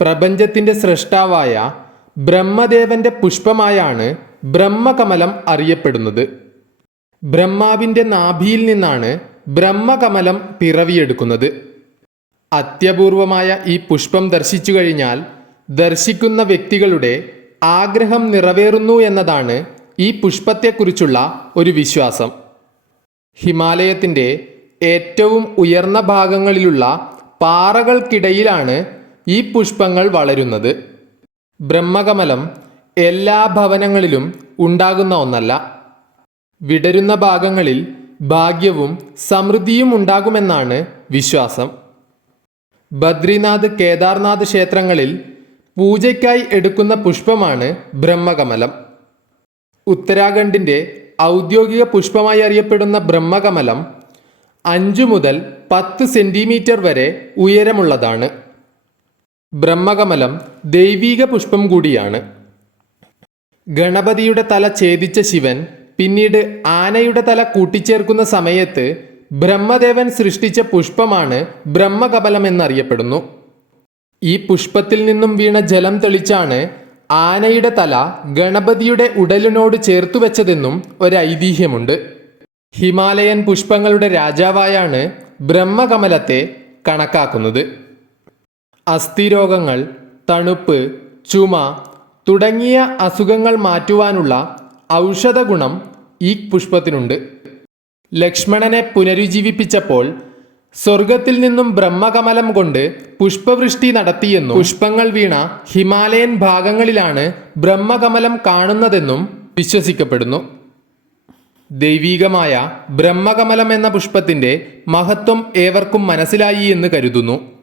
പ്രപഞ്ചത്തിന്റെ സൃഷ്ടാവായ ബ്രഹ്മദേവന്റെ പുഷ്പമായാണ് ബ്രഹ്മകമലം അറിയപ്പെടുന്നത്. ബ്രഹ്മാവിന്റെ നാഭിയിൽ നിന്നാണ് ബ്രഹ്മകമലം പിറവിയെടുക്കുന്നത്. അത്യപൂർവമായ ഈ പുഷ്പം ദർശിച്ചു കഴിഞ്ഞാൽ ദർശിക്കുന്ന വ്യക്തികളുടെ ആഗ്രഹം നിറവേറുന്നു എന്നതാണ് ഈ പുഷ്പത്തെക്കുറിച്ചുള്ള ഒരു വിശ്വാസം. ഹിമാലയത്തിന്റെ ഏറ്റവും ഉയർന്ന ഭാഗങ്ങളിലുള്ള പാറകൾക്കിടയിലാണ് ഈ പുഷ്പങ്ങൾ വളരുന്നത് ബ്രഹ്മകമലം എല്ലാ ഭവനങ്ങളിലും ഉണ്ടാകുന്ന ഒന്നല്ല. വിടരുന്ന ഭാഗങ്ങളിൽ ഭാഗ്യവും സമൃദ്ധിയും ഉണ്ടാകുമെന്നാണ് വിശ്വാസം. ബദ്രിനാഥ് കേദാർനാഥ് ക്ഷേത്രങ്ങളിൽ പൂജയ്ക്കായി എടുക്കുന്ന പുഷ്പമാണ് ബ്രഹ്മകമലം. ഉത്തരാഖണ്ഡിന്റെ ഔദ്യോഗിക പുഷ്പമായി അറിയപ്പെടുന്ന ബ്രഹ്മകമലം അഞ്ചു മുതൽ പത്ത് സെന്റിമീറ്റർ വരെ ഉയരമുള്ളതാണ്. ബ്രഹ്മകമലം ദൈവീക പുഷ്പം കൂടിയാണ്. ഗണപതിയുടെ തല ഛേദിച്ച ശിവൻ പിന്നീട് ആനയുടെ തല കൂട്ടിച്ചേർക്കുന്ന സമയത്ത് ബ്രഹ്മദേവൻ സൃഷ്ടിച്ച പുഷ്പമാണ് ബ്രഹ്മകമലം എന്നറിയപ്പെടുന്നു. ഈ പുഷ്പത്തിൽ നിന്നും വീണ ജലം തെളിച്ചാണ് ആനയുടെ തല ഗണപതിയുടെ ഉടലിനോട് ചേർത്തു വെച്ചതെന്നും ഒരു ഐതിഹ്യമുണ്ട് ഹിമാലയൻ പുഷ്പങ്ങളുടെ രാജാവായാണ് ബ്രഹ്മകമലത്തെ കണക്കാക്കുന്നത്. അസ്ഥിരോഗങ്ങൾ തണുപ്പ് ചുമ തുടങ്ങിയ അസുഖങ്ങൾ മാറ്റുവാനുള്ള ഔഷധഗുണം ഈ പുഷ്പത്തിനുണ്ട്. ലക്ഷ്മണനെ പുനരുജ്ജീവിപ്പിച്ചപ്പോൾ സ്വർഗത്തിൽ നിന്നും ബ്രഹ്മകമലം കൊണ്ട് പുഷ്പവൃഷ്ടി നടത്തിയെന്നും പുഷ്പങ്ങൾ വീണ ഹിമാലയൻ ഭാഗങ്ങളിലാണ് ബ്രഹ്മകമലം കാണുന്നതെന്നും വിശ്വസിക്കപ്പെടുന്നു. ദൈവീകമായ ബ്രഹ്മകമലം എന്ന പുഷ്പത്തിന്റെ മഹത്വം ഏവർക്കും മനസ്സിലായി എന്ന് കരുതുന്നു.